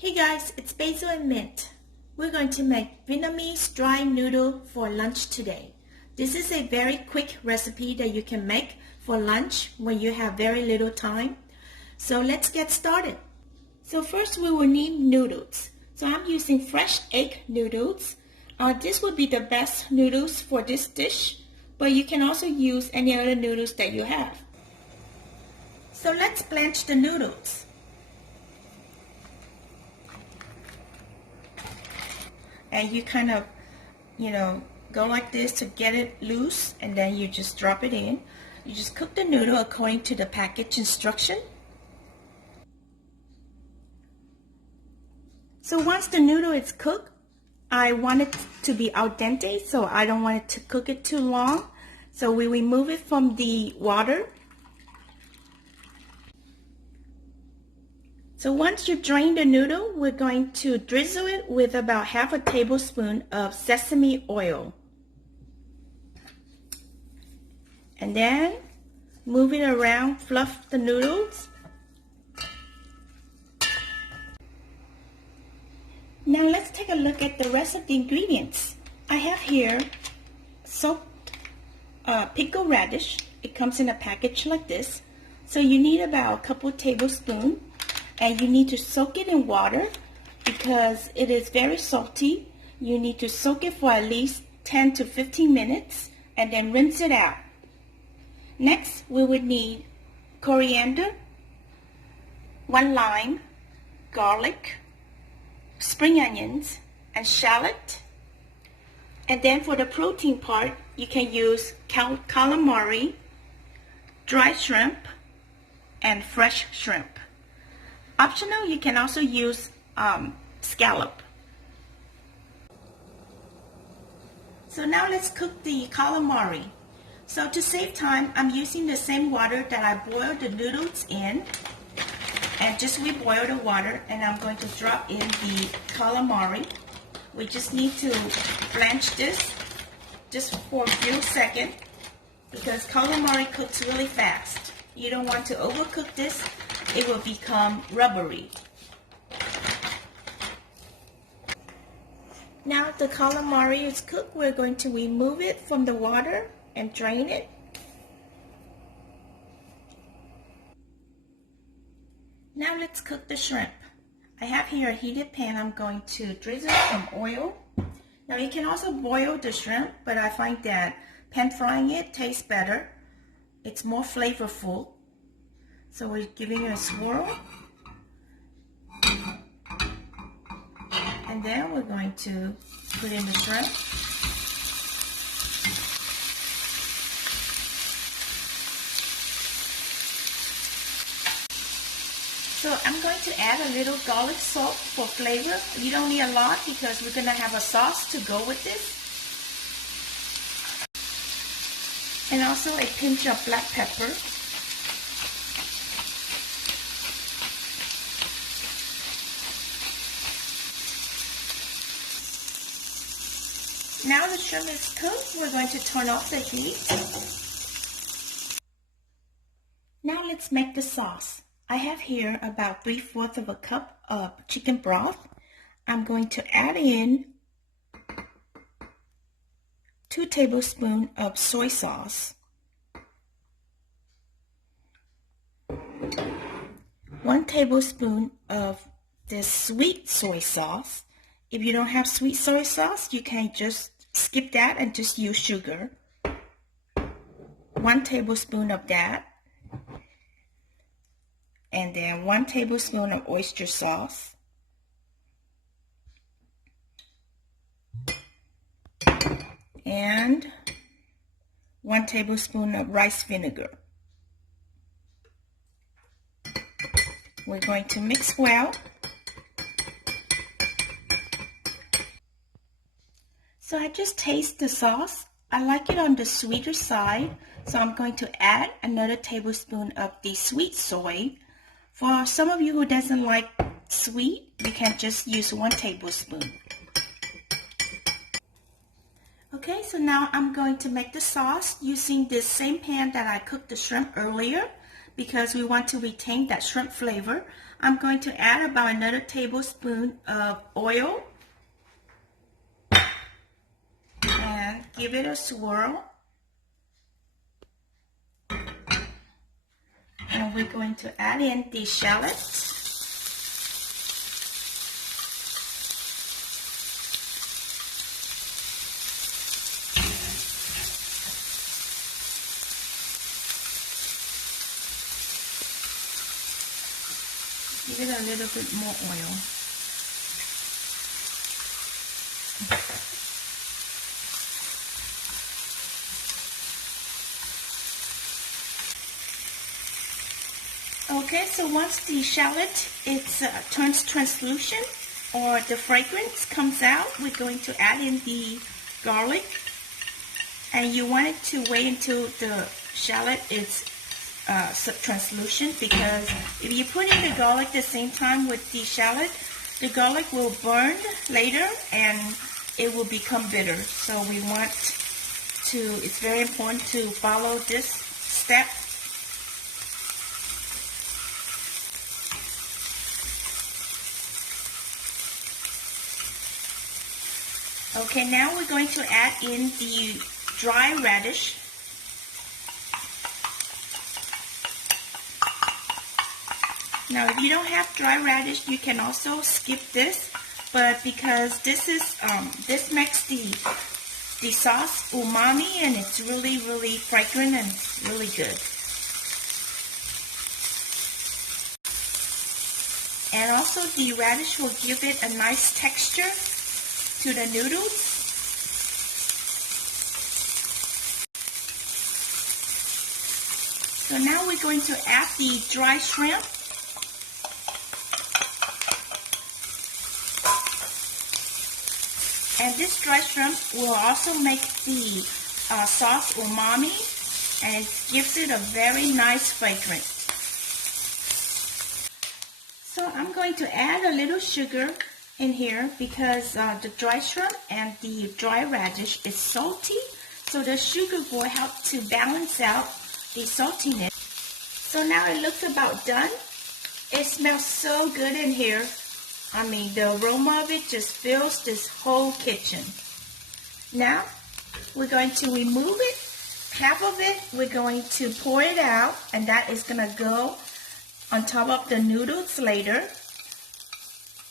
Hey guys, it's Basil and Mint. We're going to make Vietnamese dry noodle for lunch today. This is a very quick recipe that you can make for lunch when you have very little time. So let's get started. So first we will need noodles. So I'm using fresh egg noodles. This would be the best noodles for this dish, but you can also use any other noodles that you have. So let's blanch the noodles. And you kind of, go like this to get it loose, and then you just drop it in. You just cook the noodle according to the package instruction. So once the noodle is cooked, I want it to be al dente, so I don't want it to cook it too long. So we remove it from the water. So once you drain the noodle, we're going to drizzle it with about half a tablespoon of sesame oil. And then move it around, fluff the noodles. Now let's take a look at the rest of the ingredients. I have here soaked pickled radish. It comes in a package like this. So you need about a couple tablespoons. And you need to soak it in water because it is very salty. You need to soak it for at least 10 to 15 minutes and then rinse it out. Next, we would need coriander, 1 lime, garlic, spring onions, and shallot. And then for the protein part, you can use calamari, dry shrimp, and fresh shrimp. Optional, you can also use scallop. So now let's cook the calamari. So to save time, I'm using the same water that I boiled the noodles in. And just reboil the water, and I'm going to drop in the calamari. We just need to blanch this just for a few seconds because calamari cooks really fast. You don't want to overcook this. It will become rubbery. Now the calamari is cooked, we're going to remove it from the water and drain it. Now let's cook the shrimp. I have here a heated pan. I'm going to drizzle some oil. Now you can also boil the shrimp, but I find that pan frying it tastes better. It's more flavorful. So we're giving it a swirl. And then we're going to put in the shrimp. So I'm going to add a little garlic salt for flavor. You don't need a lot because we're going to have a sauce to go with this. And also a pinch of black pepper. Now the shrimp is cooked, we're going to turn off the heat. Now let's make the sauce. I have here about 3/4 of a cup of chicken broth. I'm going to add in 2 tablespoons of soy sauce, 1 tablespoon of this sweet soy sauce. If you don't have sweet soy sauce, you can just skip that and just use sugar. 1 tablespoon of that. And then 1 tablespoon of oyster sauce. And 1 tablespoon of rice vinegar. We're going to mix well. So I just taste the sauce. I like it on the sweeter side, so I'm going to add another tablespoon of the sweet soy. For some of you who doesn't like sweet, you can just use 1 tablespoon. Okay, so now I'm going to make the sauce using this same pan that I cooked the shrimp earlier because we want to retain that shrimp flavor. I'm going to add about another tablespoon of oil and give it a swirl. And we're going to add in the shallot. Give it a little bit more oil. Okay, so once the shallot turns translucent or the fragrance comes out, we're going to add in the garlic. And you want it to wait until the shallot is translucent, because if you put in the garlic at the same time with the shallot, the garlic will burn later and it will become bitter. So we want to, it's very important to follow this step. Okay, now we're going to add in the dry radish. Now, if you don't have dry radish, you can also skip this, but because this makes the sauce umami, and it's really, really fragrant and it's really good. And also the radish will give it a nice texture to the noodles. So now we're going to add the dry shrimp. And this dry shrimp will also make the sauce umami, and it gives it a very nice fragrance. So I'm going to add a little sugar in here because the dry shrimp and the dry radish is salty, so the sugar will help to balance out the saltiness. So now it looks about done. It smells so good in here. I mean, the aroma of it just fills this whole kitchen. Now, we're going to remove it. Half of it, we're going to pour it out, and that is going to go on top of the noodles later.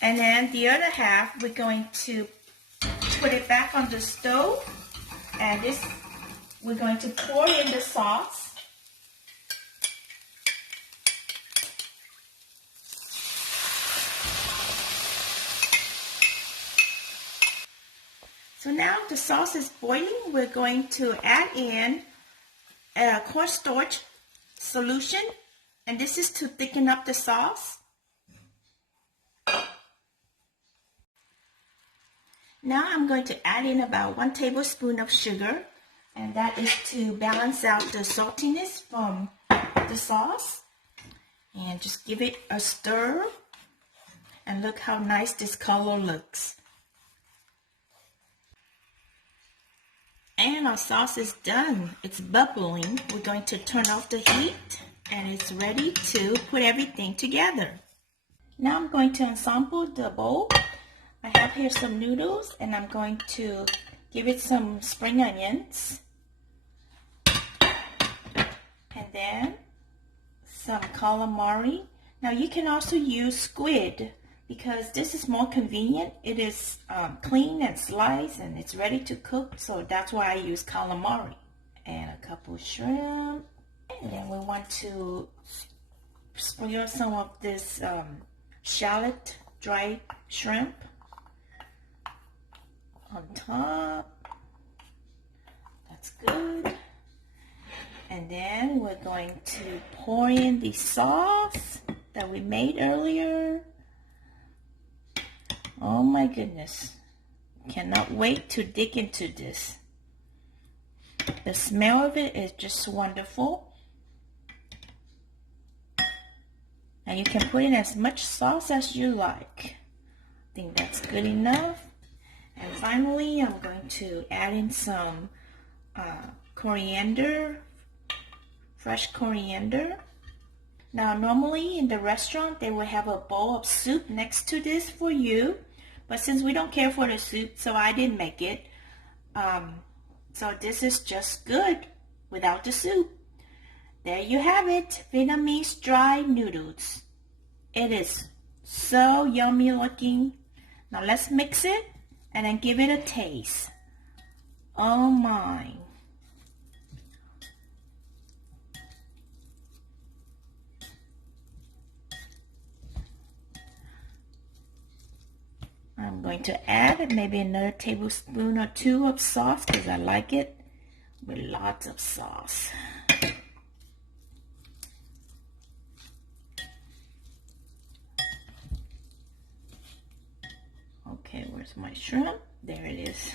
And then the other half, we're going to put it back on the stove, and this, we're going to pour in the sauce. So now the sauce is boiling. We're going to add in a cornstarch solution, and this is to thicken up the sauce. Now I'm going to add in about 1 tablespoon of sugar, and that is to balance out the saltiness from the sauce. And just give it a stir, and look how nice this color looks. And our sauce is done. It's bubbling. We're going to turn off the heat, and it's ready to put everything together. Now I'm going to ensemble the bowl. I have here some noodles, and I'm going to give it some spring onions. And then some calamari. Now you can also use squid, because this is more convenient. It is clean and sliced, and it's ready to cook, so that's why I use calamari. And a couple shrimp, and then we want to sprinkle some of this shallot, dried shrimp on top. That's good. And then we're going to pour in the sauce that we made earlier. Oh my goodness. Cannot wait to dig into this. The smell of it is just wonderful. And you can put in as much sauce as you like. I think that's good enough. And finally, I'm going to add in some coriander, fresh coriander. Now, normally in the restaurant, they will have a bowl of soup next to this for you. But since we don't care for the soup, so I didn't make it. So this is just good without the soup. There you have it, Vietnamese dry noodles. It is so yummy looking. Now let's mix it and then give it a taste. Oh my. I'm going to add maybe another tablespoon or two of sauce because I like it with lots of sauce. Okay, where's my shrimp? There it is.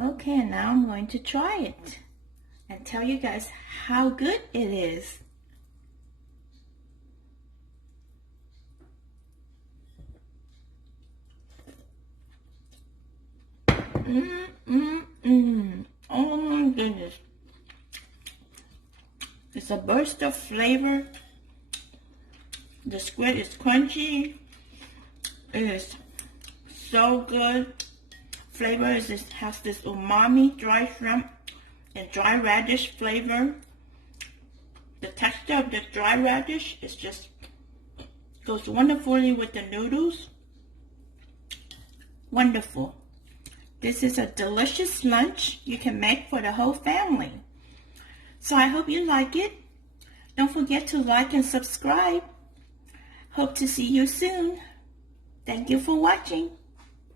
Okay, now I'm going to try it and tell you guys how good it is. Oh my goodness. It's a burst of flavor. The squid is crunchy. It is so good. Flavor has this umami dry shrimp and dry radish flavor. The texture of the dry radish is just goes wonderfully with the noodles. Wonderful. This is a delicious lunch you can make for the whole family. So I hope you like it. Don't forget to like and subscribe. Hope to see you soon. Thank you for watching.